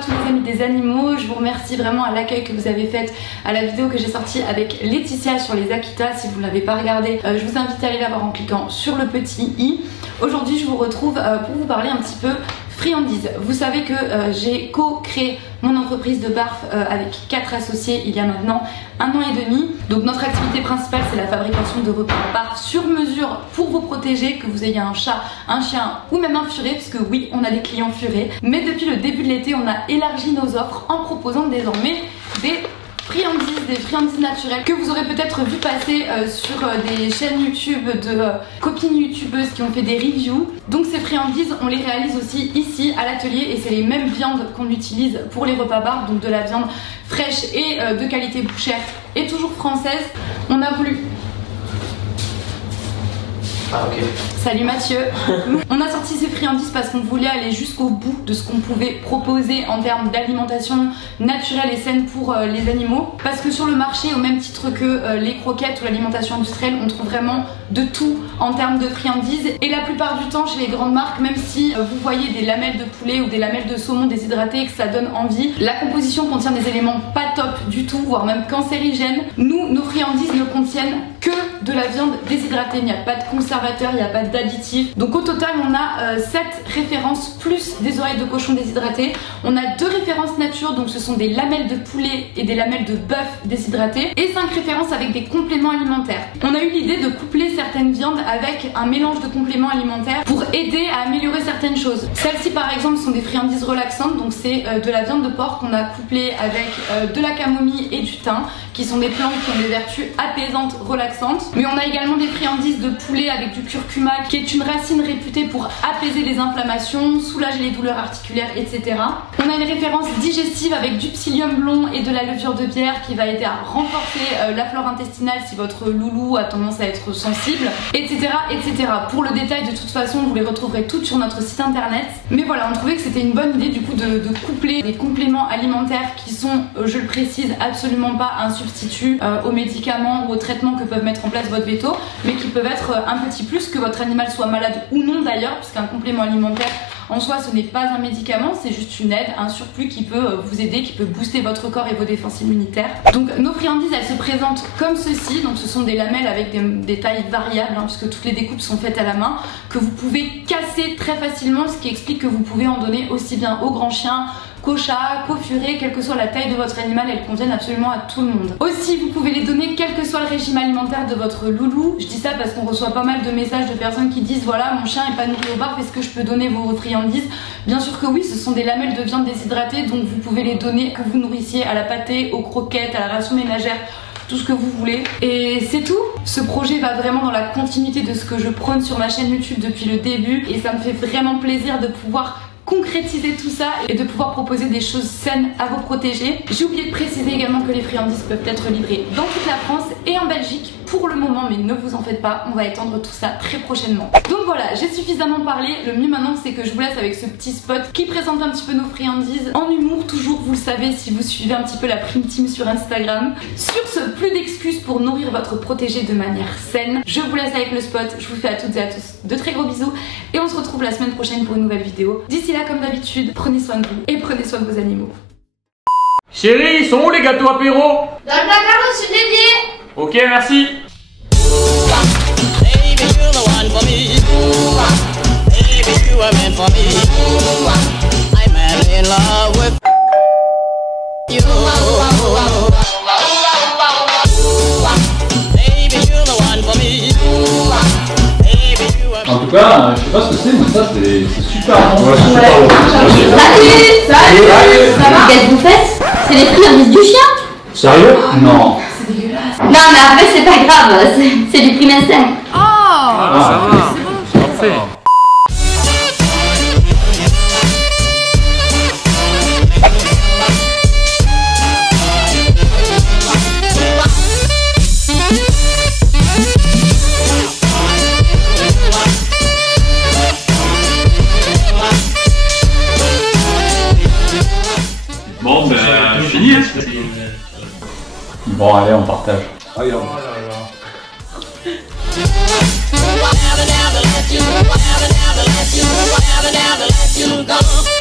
tous les amis des animaux, je vous remercie vraiment à l'accueil que vous avez fait à la vidéo que j'ai sortie avec Laetitia sur les Akita. Si vous ne l'avez pas regardé, je vous invite à aller la voir en cliquant sur le petit i. Aujourd'hui je vous retrouve pour vous parler un petit peu friandises. Vous savez que j'ai co-créé mon entreprise de barf avec 4 associés il y a maintenant 1 an et demi. Donc notre activité principale c'est la fabrication de repas en barf sur mesure pour vous protéger, que vous ayez un chat, un chien ou même un furet, parce que oui on a des clients furets. Mais depuis le début de l'été on a élargi nos offres en proposant désormais des friandises naturelles que vous aurez peut-être vu passer sur des chaînes YouTube de copines youtubeuses qui ont fait des reviews. Donc ces friandises on les réalise aussi ici à l'atelier et c'est les mêmes viandes qu'on utilise pour les repas barf, donc de la viande fraîche et de qualité bouchère et toujours française. On a voulu... Ah ok. Salut Mathieu. On a sorti ces friandises parce qu'on voulait aller jusqu'au bout de ce qu'on pouvait proposer en termes d'alimentation naturelle et saine pour les animaux. Parce que sur le marché, au même titre que les croquettes ou l'alimentation industrielle, on trouve vraiment de tout en termes de friandises. Et la plupart du temps chez les grandes marques, même si vous voyez des lamelles de poulet ou des lamelles de saumon déshydratées et que ça donne envie, la composition contient des éléments pas top du tout, voire même cancérigènes. Nous, nos friandises ne contiennent que de la viande déshydratée. Il n'y a pas de conservateur, il n'y a pas d'additifs. Donc au total on a 7 références plus des oreilles de cochon déshydratées. On a 2 références nature, donc ce sont des lamelles de poulet et des lamelles de bœuf déshydratées, et 5 références avec des compléments alimentaires. On a eu l'idée de coupler certaines viandes avec un mélange de compléments alimentaires pour aider à améliorer certaines choses. Celles-ci par exemple sont des friandises relaxantes, donc c'est de la viande de porc qu'on a couplée avec de la camomille et du thym, qui sont des plantes qui ont des vertus apaisantes, relaxantes. Mais on a également des friandises de poulet avec du curcuma, qui est une racine réputée pour apaiser les inflammations, soulager les douleurs articulaires, etc. On a une référence digestive avec du psyllium blond et de la levure de bière qui va aider à renforcer la flore intestinale si votre loulou a tendance à être sensible, etc., etc. Pour le détail, de toute façon, vous les retrouverez toutes sur notre site internet. Mais voilà, on trouvait que c'était une bonne idée du coup de coupler des compléments alimentaires qui sont, je le précise, absolument pas un substitut aux médicaments ou aux traitements que peuvent mettre en place votre véto, mais qui peuvent être un petit plus, que votre animal soit malade ou non d'ailleurs, puisqu'un complément alimentaire en soi ce n'est pas un médicament, c'est juste une aide, un surplus qui peut vous aider, qui peut booster votre corps et vos défenses immunitaires. Donc nos friandises elles se présentent comme ceci, donc ce sont des lamelles avec des tailles variables, hein, puisque toutes les découpes sont faites à la main, que vous pouvez casser très facilement, ce qui explique que vous pouvez en donner aussi bien aux grands chiens qu'au chat, qu'au furet, quelle que soit la taille de votre animal, elles conviennent absolument à tout le monde. Aussi, vous pouvez les donner quel que soit le régime alimentaire de votre loulou. Je dis ça parce qu'on reçoit pas mal de messages de personnes qui disent voilà, mon chien est pas nourri au barf, est-ce que je peux donner vos friandises? Bien sûr que oui, ce sont des lamelles de viande déshydratée, donc vous pouvez les donner, que vous nourrissiez à la pâtée, aux croquettes, à la ration ménagère, tout ce que vous voulez. Et c'est tout. Ce projet va vraiment dans la continuité de ce que je prône sur ma chaîne YouTube depuis le début, et ça me fait vraiment plaisir de pouvoir concrétiser tout ça et de pouvoir proposer des choses saines à vos protégés. J'ai oublié de préciser également que les friandises peuvent être livrées dans toute la France et en Belgique pour le moment, mais ne vous en faites pas, on va étendre tout ça très prochainement. Donc voilà, j'ai suffisamment parlé. Le mieux maintenant c'est que je vous laisse avec ce petit spot qui présente un petit peu nos friandises en humour, toujours, vous le savez si vous suivez un petit peu la Prime Team sur Instagram. Sur ce, plus d'excuses pour nourrir votre protégé de manière saine. Je vous laisse avec le spot, je vous fais à toutes et à tous de très gros bisous et on se retrouve la semaine prochaine pour une nouvelle vidéo. D'ici là, comme d'habitude, prenez soin de vous et prenez soin de vos animaux. Chérie, ils sont où les gâteaux apéro? Dans le placard au-dessus d'évier. Ok, merci. En tout cas, je sais pas ce que c'est, mais ça c'est super bon. Ouais, c'est super bon. Salut. Ça va? Qu'est-ce que vous faites? C'est les friandises du chien? Sérieux? Non. C'est dégueulasse. Non mais après c'est pas grave, c'est du prime instinct. Oh Ça va. C'est bon, parfait. Bon, ben, fini. Bon, allez, on partage. Regarde. Never let you go.